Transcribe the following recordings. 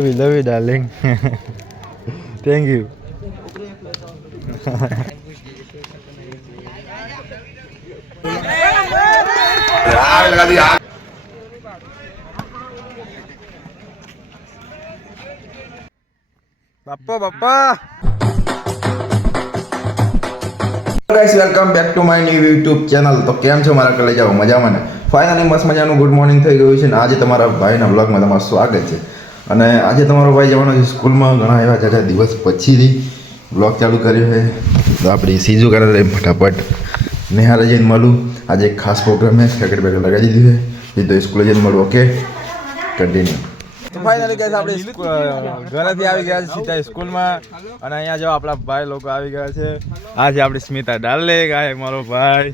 Love you, darling. Thank you. બાપા બાપા guys welcome back to my new YouTube channel. તો કેમ છો મારા કલે જાઓ મજામાં ને? ફાઇનલી મસ્ત મજાનું ગુડ મોર્નિંગ થઈ ગયું છે ને આજે તમારા ભાઈના વ્લોગમાં તમારું સ્વાગત છે. અને આજે તમારો ભાઈ જવાનો છે સ્કૂલમાં. ઘણા એવા જાજા દિવસ પછીથી વ્લોગ ચાલુ કર્યો છે. તો આપણી સીઝુ કરે ફટાફટ નિહાળે જઈને મળું. આજે એક ખાસ પ્રોગ્રામ છે, સેકન્ડ બેકર લગાવી દીધું છે. તો સ્કૂલે જઈને મળું. Okay, continue. તો ફાઇનલી ગાઈસ આપણે ઘરેથી આવી ગયા છે સીધા સ્કૂલમાં. અને અહીંયા જો આપણા ભાઈ લોકો આવી ગયા છે. આ છે આપણી સ્મિતા ડાર્લિંગ, આ મારો ભાઈ.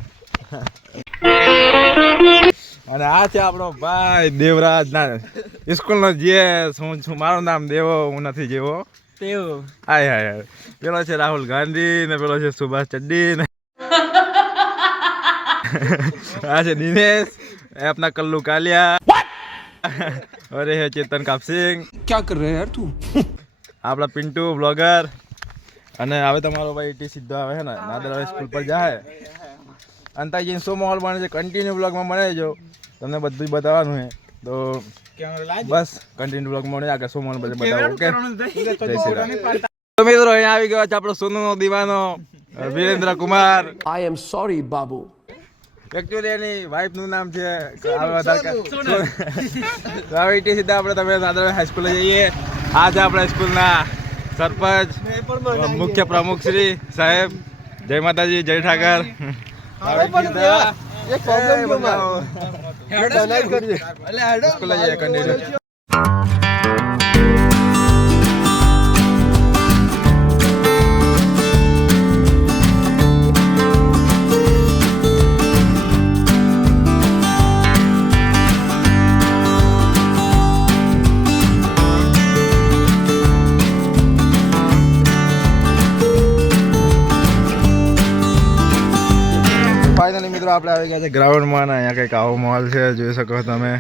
અને આ છે આપણો ભાઈ દેવરાજ ના સ્કૂલનો જે હું છું. મારું નામ દેવો, હું નથી જેવો તેવો. હાય હાય હાય. પેલો છે રાહુલ ગાંધી ને પેલો છે સુભાષ ચડ્ડી ને આ છે દિનેશ, अपना कल्लू कालिया और ये है चेतन काप सिंह. क्या कर रहे यार तू? આપણા પિન્ટુ બ્લોગર. અને હવે તમારો ભાઈ ઈટી સીધો આવે છે ને નાદર સ્કૂલ પર જાય. અંતા જઈને શું માહોલ બને છે કન્ટિન્યુ બ્લોગમાં બનાવજો, તમને બધું બતાવવાનું છે. તો બસ કન્ટિન્યુ બ્લોગમાં મળે આગળ શું માહોલ બધું બતાવો. ઓકે, તો મિત્રો અહીંયા આવી ગયો છે આપણો સોનુનો દીવાનો Virendra Kumar. I am sorry बाबू. એકચ્યુઅલી એની વાઈફનું નામ છે સીધા આપણે તમે નાદર હાઈસ્કૂલે જઈએ. આ છે આપણા સ્કૂલના સરપંચ મુખ્ય પ્રમુખ શ્રી સાહેબ. જય માતાજી, જય ઠાકર. સ્કૂલે જઈએ કન્ટિન્યુ. ફાઇનલી મિત્રો આપણે આવી ગયા છે ગ્રાઉન્ડમાં. અહીંયા કંઈક આવો માહોલ છે, જોઈ શકો તમે.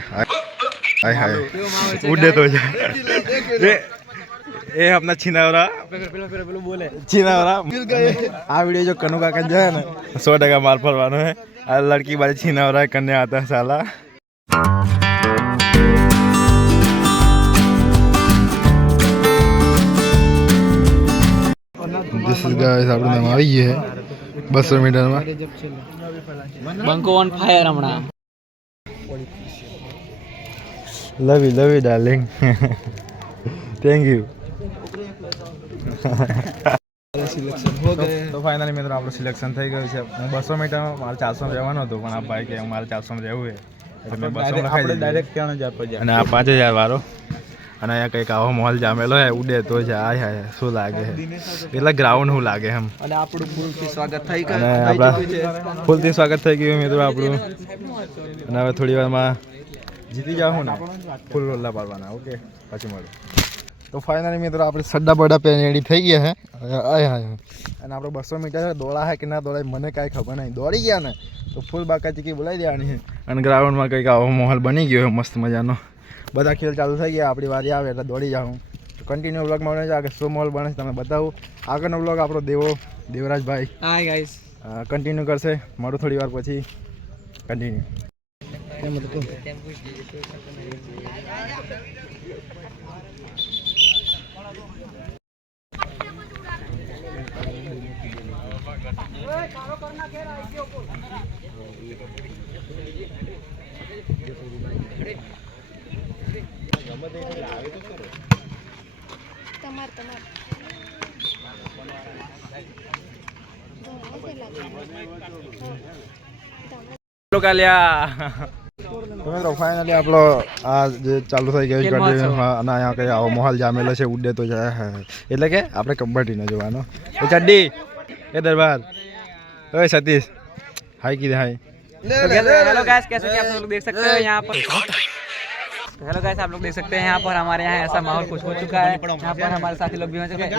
હાય હાય ઉડે તો છે એ આપના છીનાવરા છીનાવરા. આ વિડીયો જો કનુ કાકા જાય ને 100% માર ફરવાનો है. આ લડકી બાજુ છીનાવરા करने आता है साला. This is guys આપણે નામ આવી ગયે 200 મીટરમાં. બંકો ઓન ફાયર હમણાં. Love you darling. Thank you. તો ફાઇનલી મિત્રો આપણું સિલેક્શન થઈ ગયું છે. હું 200 મીટરમાં મારે 400 રહેવાનું હતું, પણ આ ભાઈ કે મારે 400 રહેવું છે એટલે મેં 200 લખાઈ ડાયરેક્ટ 3000 પર જાય. અને આ 5000 વાળો. અને અહીંયા કંઈક આવો માહોલ જામેલો હે, ઉડે તો છે. આ હાય શું લાગે છે એટલે ગ્રાઉન્ડ શું લાગે એમ. અને આપણું ફૂલથી સ્વાગત થઈ ગયું. અને આપણા ફૂલથી સ્વાગત થઈ ગયું મિત્રો આપણું. અને હવે થોડી વારમાં જીતી જાઉં ને ફૂલ રોલ્લા પાડવાના. ઓકે, પછી મળું. તો ફાઇનલી મિત્રો આપણે સડ્ડા બડા રેડી થઈ ગયા છે. આય હાય. અને આપણે 200 મીટર દોડા છે કે ના દોડાય મને કાંઈ ખબર નહીં. દોડી ગયા ને તો ફૂલ બાકા ચીકી બોલાવી દેવાની છે. અને ગ્રાઉન્ડમાં કંઈક આવો માહોલ બની ગયો મસ્ત મજાનો. બધા ખેલ ચાલુ થઈ ગયા. આપણી વારી આવે એટલે દોડી જાઉં. કન્ટિન્યુ વ્લોગમાં બને છે. આગળ શું માહોલ બને છે તમે બતાવું. આગળનો વ્લોગ આપણો દેવરાજભાઈ હાય ગાઈસ કન્ટિન્યુ કરશે. મળું થોડી વાર પછી. કન્ટિન્યુ. ફાઇનલી આપણો આ જે ચાલુ થઈ ગયું કન્ટિન્યુ. અને અહીંયા કંઈ આવો માહોલ જામેલો છે, ઉડે તો જાય. એટલે કે આપણે કબડ્ડીને જોવાનો. એ ચડ્ડી એ દરબાર ओए सतीश हाय की हाय. हेलो गाइस, कैसे कि आप लोग देख सकते हैं यहाँ पर. हेलो गाइस, आप लोग देख सकते हैं यहाँ पर हमारे यहाँ ऐसा माहौल कुछ हो चुका है. यहाँ पर हमारे साथी लोग भी हो चुके हैं.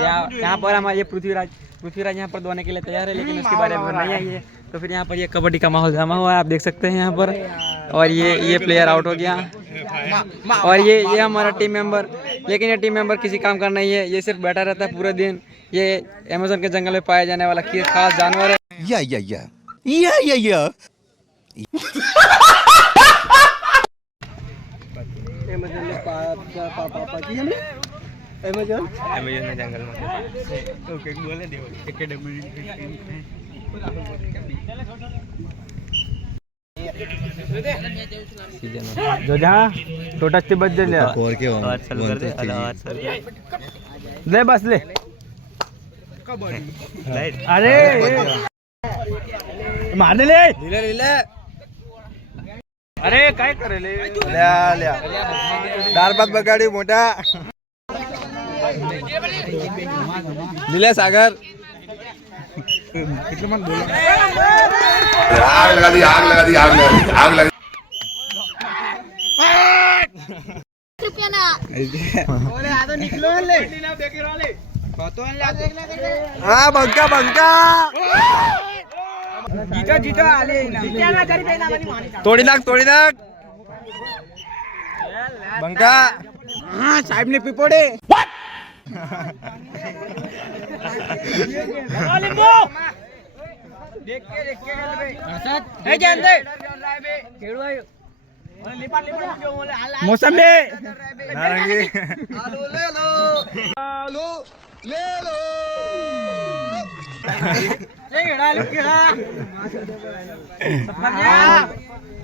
यहाँ पर हमारे ये पृथ्वीराज यहाँ पर दौड़ने के लिए तैयार है, लेकिन उसके बारे में नहीं आई है. तो फिर यहाँ पर ये कबड्डी का माहौल जमा हुआ है, आप देख सकते हैं यहाँ पर. और ये प्लेयर आउट हो गया. और ये हमारा टीम मेंबर, लेकिन ये टीम मेंबर किसी काम का नहीं है, ये सिर्फ बैठा रहता है पूरा दिन। ये अमेज़न के जंगल में पाया जाने वाला खास जानवर है। जो जहाँ टोटस बच ले ले बस ले अरे मार ले अरे काय करेले दार भात बगाडी मोठा दिले सागर आग लगा दी आग लगा दी आग लगा दी आग लगा हाँ बंका बंका तोड़ी नाक बंका साहेब ने पिपोड़े मोसंबी नारंगी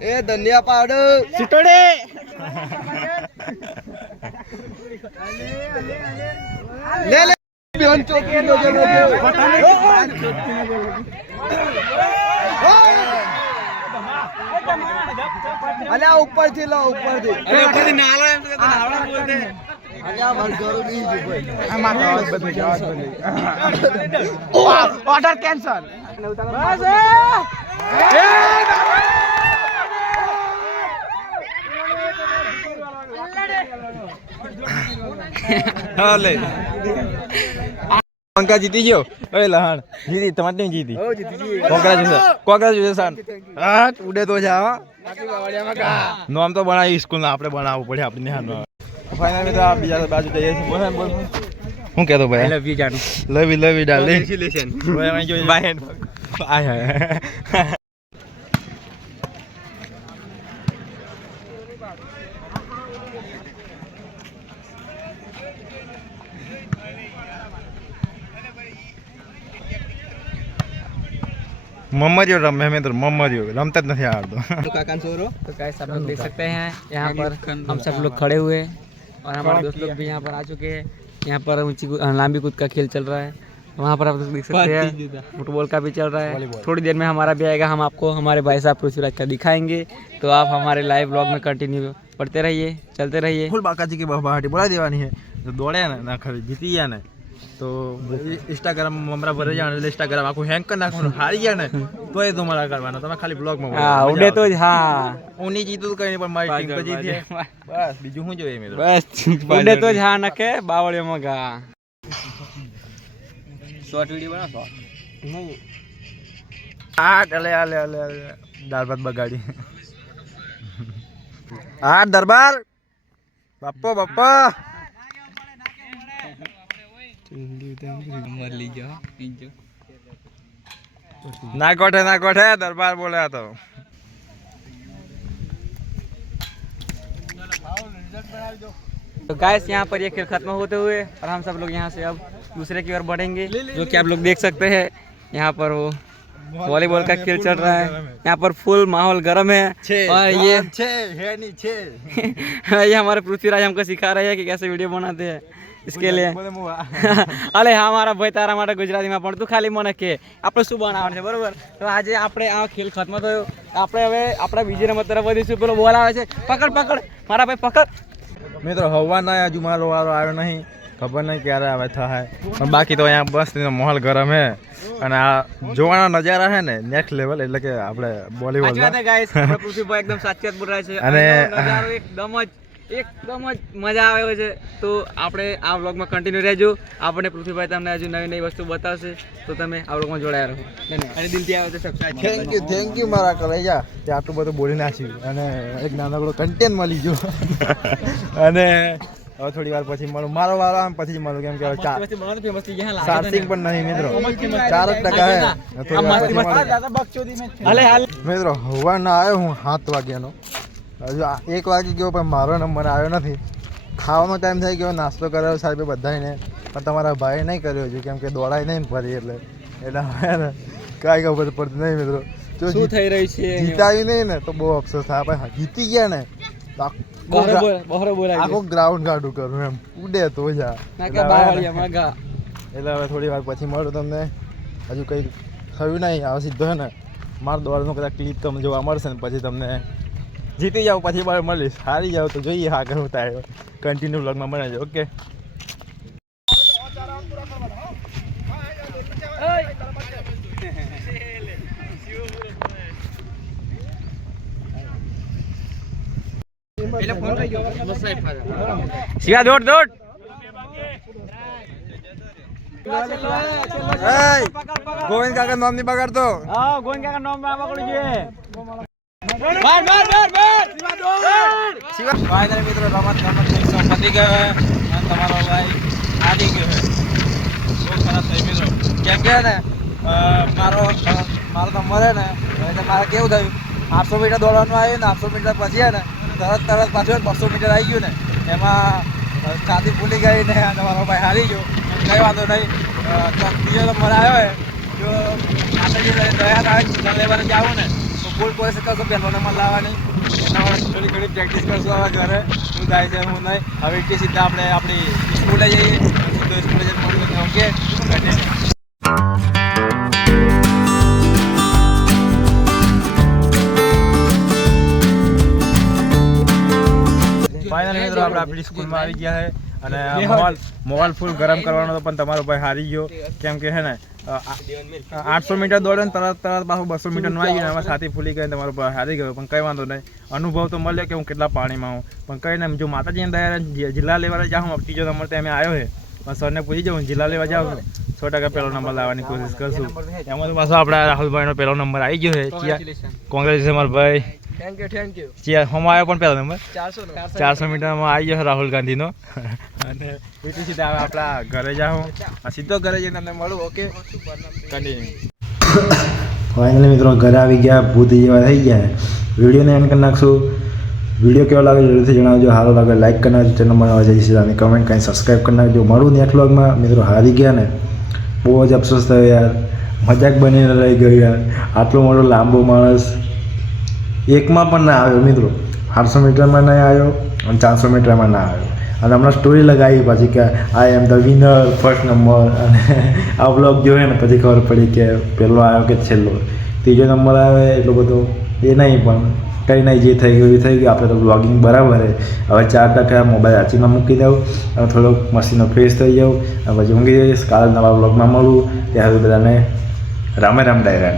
ए धनिया पाउडर सिटोडे ले ले अरे ऊपर थी लो ऊपर थी नाला बोलते ऑर्डर कैंसल अंका जीती जो ओए लहान जीती તમારે નહીં જીતી ઓ જીતી જી કોંગ્રેચ્યુલેશન હા ઉડે તો જા નામ તો બનાવી સ્કૂલ ના આપણે બનાવવું પડે આપણે નિહાન ફાઇનલી તો આ બીજા બાજુ જઈએ છીએ બોલ બોલ હું કહેતો ભાઈ લવ યુ જાન લવ યુ ડાર્લિંગ કોંગ્રેચ્યુલેશન ભાઈ અહીં જો બાય આય मम्मरियो रमे में तो मम्मरियो रमता नहीं यार तो गाइस आप लोग देख सकते हैं यहाँ पर हम सब लोग खड़े हुए और हमारे दोस्त लोग भी यहाँ पर आ चुके हैं। यहाँ पर ऊंची लंबी कूद का खेल चल रहा है, वहाँ पर आप लोग देख सकते हैं फुटबॉल का भी चल रहा है। थोड़ी देर में हमारा भी आएगा, हम आपको हमारे भाई साहब पृथ्वीराज का दिखाएंगे, तो आप हमारे लाइव ब्लॉग में कंटिन्यू पढ़ते रहिए, चलते रहिए। फुल बाका जी की बहाटी बोला देवानी है जो दौड़े ना खरी जीती गया ना तो इंस्टाग्राम हमारा भरे जाने इंस्टाग्राम आपको हैंग करना हारी गया ना तो ये तुम्हारा करवाना तो मैं खाली ब्लॉग में उड़े तो हाँ उन्हीं जीतू तो कहीं पर मारी टीम तो जीती है बस बीजू हूं जो ये मेरा बस उड़े तो हाँ नके बावड़े मगा शॉर्ट वीडियो बना शॉर्ट नहीं अले अले अले दाल भात बगाड़ी दरबार बाप्पा बाप्पा ना कोठे दरबार बोले तो गाइस यहाँ पर ये खेल खत्म होते हुए और हम सब लोग यहाँ से अब दूसरे की ओर बढ़ेंगे, जो कि आप लोग देख सकते हैं यहाँ पर वो वॉलीबॉल का खेल चल रहा है। यहाँ पर फुल माहौल गर्म है और ये ये हमारे पृथ्वीराज हमको सिखा रहे हैं कि कैसे वीडियो बनाते हैं इसके लिए अरे हाँ મારા ભાઈ તારા માટે ગુજરાતીમાં પણ તું ખાલી મને કે આપણે શું બનાવવાનું છે બરોબર તો આજે આપણે આ ખેલ ખત્મ થયો આપણે હવે આપણા બીજી રમત તરફ વધીશું પેલો બોલ આવે છે પકડ પકડ મારા ભાઈ પકડ મિત્રો હવા ના હજુ મારો વારો આવ્યો નહીં ખબર નહીં ક્યારે આવે થાય પણ બાકી તો અહીંયા બસ માહોલ ગરમ હે અને આ જોવાના નજારા હે ને નેક્સ્ટ લેવલ એટલે કે આપણે બોલીવુડ ગાઈસ પૃથ્વીભાઈ એકદમ સાચી વાત બોલ રહ્યા છે અને નજારો એકદમ જ એકદમ જ મજા આવે છે. તો આપણે આ વ્લોગમાં કન્ટિન્યુ રહેજો. આપણે પૃથ્વીભાઈ તમને હજુ નવી નવી વસ્તુ બતાવશે, તો તમે આ વ્લોગમાં જોડાયા રહો. અને દિલથી આવે તો સબસ્ક્રાઇબ. થેન્ક યુ મારા કલેજા તે આટલું બધું બોલી નાખ્યું અને એક નાનકડો કન્ટેન્ટ મળી ગયો. અને હવે થોડી વાર પછી મળું, મારો વારો આવે પછી મળું, કેમ કે હવે ચાર્જિંગ પણ નહીં મિત્રો, 4% મિત્રો. હવા ના આવ્યો હું 7 વાગ્યાનો, હજુ 1 વાગી ગયો પણ મારો નંબર આવ્યો નથી. ખાવાનો ટાઈમ થઈ ગયો, નાસ્તો કર્યો સાહેબે બધાને, પણ તમારા ભાઈ નહીં કર્યો હજુ, કેમ કે દોડાય નહીં ફરી એટલે કાંઈ ખબર પડતી નહીં મિત્રો. જો શું થઈ રહ્યું છે જીતાયું નહીં ને તો બહુ અફસોસ થાય. આપણે જીતી ગયા ને તો આખો ગ્રાઉન્ડ ગાડું કરું એમ, ઉડે તો જા. એટલે હવે થોડી વાર પછી મળું તમને. હજુ કંઈ થયું નહીં, હવે સીધો છે ને મારો દોડનો કદાચ ક્લિપ તમને જોવા મળશે ને પછી તમને જીતી જાવ પછી મારે મળીશ. હારી જાવ તો જોઈએ હા કરું થાય. કન્ટિન્યુ વ્લોગમાં બનાવજો. ઓકે. શિવા દોડ દોડ. ગોવિંદ કાકા નામ ની બગાડતો. હા, ગોવિંદ કાકા નામ પકડું જોઈએ. બાર બાર બાર બાર. શિવા દોડ. ફાઇનલી મિત્રો રમત પતી ગયો અને તમારો ભાઈ આવી ગયો છે. બહુ સરસ થઈ મિત્રો. કેમ કે ને મારો નંબર હે ને, એટલે મારે કેવું થયું 800 મીટર દોડવાનું આવ્યું ને 800 મીટર પછી ને તરત પાછું 200 મીટર આવી ગયું ને, એમાં છાતી ફૂલી ગઈ ને તમારો ભાઈ હારી ગયો. કંઈ વાંધો નહીં, બીજો નંબર આવ્યો હોય જો માતાજી દયા થાય લેવાને જાવું ને તો ફૂલ કોશિશ કરશો પહેલો નંબર લાવવાની. થોડી ઘણી પ્રેક્ટિસ કરશું હવે ઘરે, શું થાય છે હું નહીં. હવે એટલી સીધા આપણે આપણી સ્કૂલે જઈએ, સ્કૂલે જઈને મળીએ. ઓકે. ફાઇનલી મિત્રો આપણે આપણી સ્કૂલમાં આવી ગયા છે અને મોબાઈલ ફૂલ ગરમ કરવાનો હતો પણ તમારો ભાઈ હારી ગયો. કેમ કે હે ને 800 મીટર દોડે ને તરત પાછું 200 મીટરનું આવી ગયું, એમાં છાતી ફૂલી ગઈ, તમારો ભાઈ હારી ગયો. પણ કંઈ વાંધો નહીં, અનુભવ તો મળ્યો કે હું કેટલા પાણીમાં હું. પણ કંઈ નહીં, જો માતાજીને દયા જિલ્લા લેવા જાઉં, ત્રીજો નંબર તો અમે આવ્યો છે. પણ સરને પૂછી જાઉં જિલ્લા લેવા જાઉં 100% પહેલો નંબર લાવવાની કોશિશ કરશું. એમાં તો પાછો આપણા રાહુલભાઈનો પહેલો નંબર આવી ગયો છે. કોંગ્રેચ્યુલેશન મારા ભાઈ. Thank you. હોમ આવ્યો પણ પહેલો નંબર 400 મીટરમાં આવી ગયો રાહુલ ગાંધીનો. અને બીજી સીધા હવે આપણા ઘરે જાઉં, સીધો ઘરે જઈને તમને મળું. Okay, continue. ફાઇનલી મિત્રો ઘરે આવી ગયા, ભૂતી જેવા થઈ ગયા. વિડીયોને એન્ડ કરી નાખશું. વિડીયો કેવો લાગે જરૂરથી જણાવજો. સારો લાગે લાઈક કરી નાખજો, ચેનલ બનાવવા જઈ છે અને કમેન્ટ કાંઈ સબસ્ક્રાઈબ કરી નાખજો. મળું નેક્સ્ટ વ્લોગમાં. મિત્રો હારી ગયા ને બહુ જ અફસોસ થયો યાર, મજાક બનીને રહી ગયો યાર. આટલો મોટો લાંબો માણસ એકમાં પણ ના આવ્યો મિત્રો, 800 મીટરમાં નહીં આવ્યો અને 400 મીટરમાં ના આવ્યો. અને હમણાં સ્ટોરી લગાવી પાછી કે I am the winner, first number. અને આ બ્લોગ જોયે ને પછી ખબર પડી કે પહેલો આવ્યો કે છેલ્લો. ત્રીજો નંબર આવે એટલું બધું એ નહીં, પણ કંઈ નહીં, જે થઈ ગયું એ થઈ ગયું. આપણે તો બ્લોગિંગ બરાબર છે. હવે 4% મોબાઈલ આચીમાં મૂકી દઉં અને થોડોક મશીનો ફ્રેશ થઈ જાઉં અને પછી ઊંઘી જઈશ. કાલે નવા બ્લોગમાં મળું. ત્યાં સુધી બધાને રામે રામ ડાયરા.